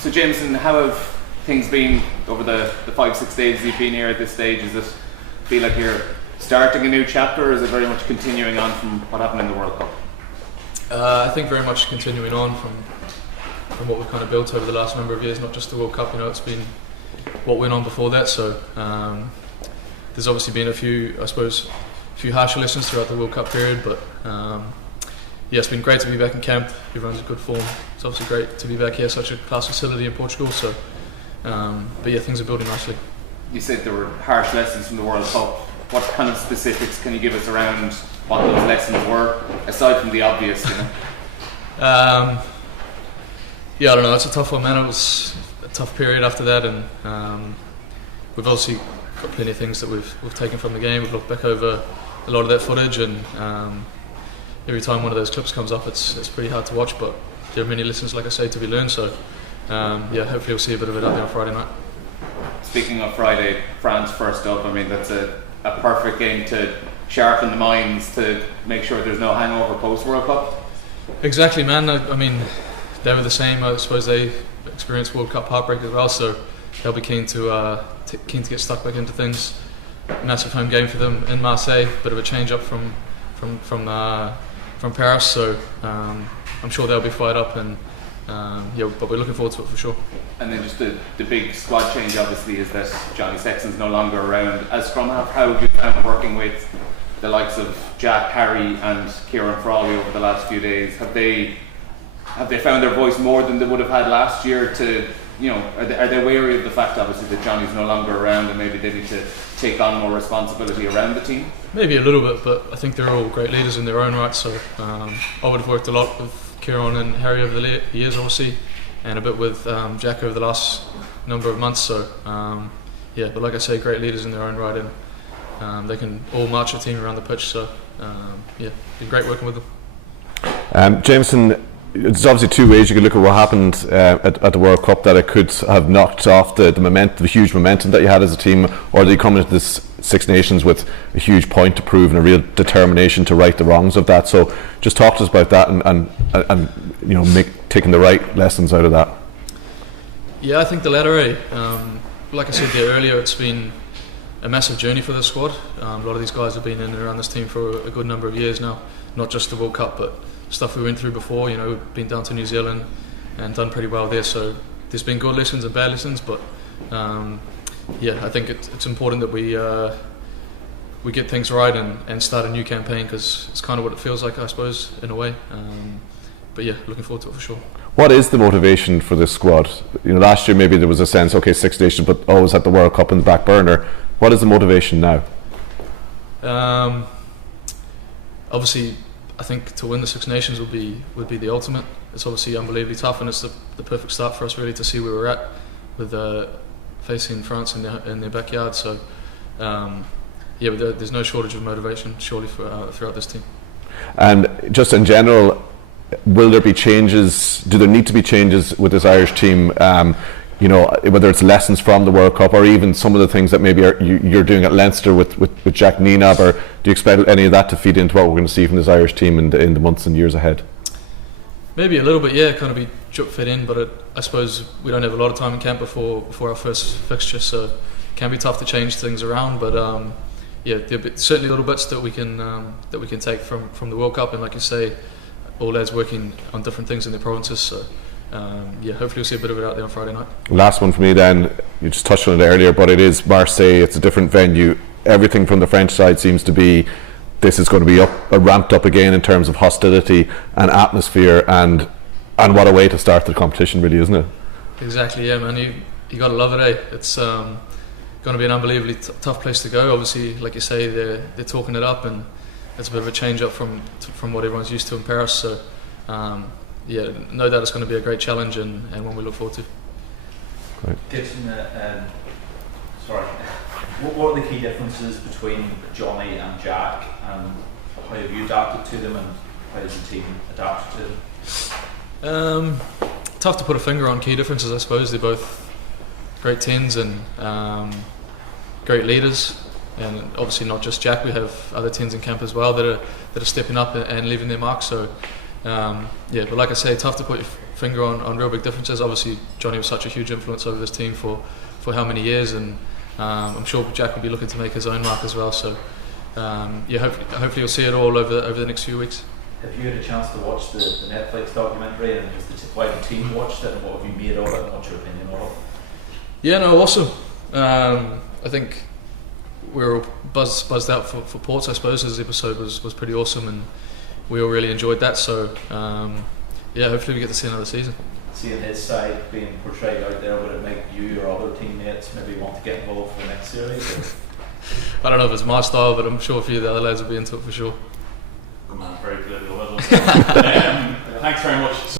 So Jamison, how have things been over the 5-6 days you've been here at this stage? Does it feel like you're starting a new chapter, or is it very much continuing on from what happened in the World Cup? I think very much continuing on from what we've kind of built over the last number of years, not just the World Cup. It's been what went on before that. So there's obviously been a few harsher lessons throughout the World Cup period, but it's been great to be back in camp. Everyone's in good form. It's obviously great to be back here, such a class facility in Portugal. So, things are building nicely. You said there were harsh lessons from the World Cup. What kind of specifics can you give us around what those lessons were, aside from the obvious? I don't know. It's a tough one, man. It was a tough period after that, and we've obviously got plenty of things that we've taken from the game. We've looked back over a lot of that footage, and every time one of those clips comes up, it's pretty hard to watch, but there are many lessons, like I say, to be learned. So hopefully we'll see a bit of it out there on Friday night. Speaking of Friday, France first up. I mean, that's a perfect game to sharpen the minds, to make sure there's no hangover post World Cup. Exactly, man. I mean, they were the same. I suppose they experienced World Cup heartbreak as well, so they'll be keen to get stuck back into things. Massive home game for them in Marseille. Bit of a change up from Paris, so I'm sure they'll be fired up, and but we're looking forward to it for sure. And then just the big squad change obviously is that Johnny Sexton's no longer around. As scrum half, how have you found working with the likes of Jack, Harry and Kieran Frawley over the last few days? Have they found their voice more than they would have had last year? Are they wary of the fact obviously that Johnny's no longer around, and maybe they need to take on more responsibility around the team? Maybe a little bit, but I think they're all great leaders in their own right. So I would have worked a lot with Kieran and Harry over the years, obviously, and a bit with Jack over the last number of months. So but like I say, great leaders in their own right, and they can all march a team around the pitch. So been great working with them. Jamison, there's obviously two ways you could look at what happened at the World Cup, that it could have knocked off the huge momentum that you had as a team, or that you come into this Six Nations with a huge point to prove and a real determination to right the wrongs of that. So just talk to us about that, and taking the right lessons out of that. Yeah, I think the latter. Like I said there earlier, it's been a massive journey for the squad. A lot of these guys have been in and around this team for a good number of years now, not just the World Cup, but stuff we went through before. We've been down to New Zealand and done pretty well there. So there's been good lessons and bad lessons, but I think it's important that we get things right and start a new campaign, because it's kind of what it feels like, I suppose, in a way. Looking forward to it for sure. What is the motivation for this squad? Last year maybe there was a sense, okay, Six Nations, but always had the World Cup in the back burner. What is the motivation now? Obviously, I think to win the Six Nations would be the ultimate. It's obviously unbelievably tough, and it's the perfect start for us really to see where we're at with facing France in their backyard. So there's no shortage of motivation surely throughout this team. And just in general, will there be changes? Do there need to be changes with this Irish team? Whether it's lessons from the World Cup, or even some of the things that maybe you're doing at Leinster with Jack Nenab, or do you expect any of that to feed into what we're going to see from this Irish team in the months and years ahead? Maybe a little bit, kind of be drip fed in, but I suppose we don't have a lot of time in camp before our first fixture, so it can be tough to change things around. But there's certainly little bits that we can take from the World Cup, and like you say, all lads working on different things in their provinces. So hopefully we'll see a bit of it out there on Friday night. Last one for me then, you just touched on it earlier, but it is Marseille. It's a different venue. Everything from the French side seems to be, this is going to be ramped up again in terms of hostility and atmosphere, and what a way to start the competition really, isn't it? Exactly, yeah man, you got to love it, eh? It's going to be an unbelievably tough place to go. Obviously, like you say, they're talking it up, and it's a bit of a change up from what everyone's used to in Paris. So no doubt it's going to be a great challenge, and one we look forward to. Great. Gibson, what are the key differences between Johnny and Jack, and how have you adapted to them, and how has the team adapted to them? Tough to put a finger on key differences. I suppose they're both great 10s and great leaders, and obviously not just Jack. We have other 10s in camp as well that are stepping up and leaving their mark. So Yeah, but like I say, tough to put your finger on real big differences. Obviously, Johnny was such a huge influence over this team for how many years, and I'm sure Jack will be looking to make his own mark as well. So yeah, hopefully you'll see it all over the next few weeks. Have you had a chance to watch the Netflix documentary, and has why the team watched it, and what have you made of it, and what's your opinion of it? Yeah, no, awesome. I think we were all buzzed out for Ports, I suppose. This episode was pretty awesome, and we all really enjoyed that. So yeah, hopefully we get to see another season. Seeing his side being portrayed out there, would it make you or other teammates maybe want to get involved for the next series? Or? I don't know if it's my style, but I'm sure a few of the other lads will be into it for sure. Good man, very political. Thanks very much.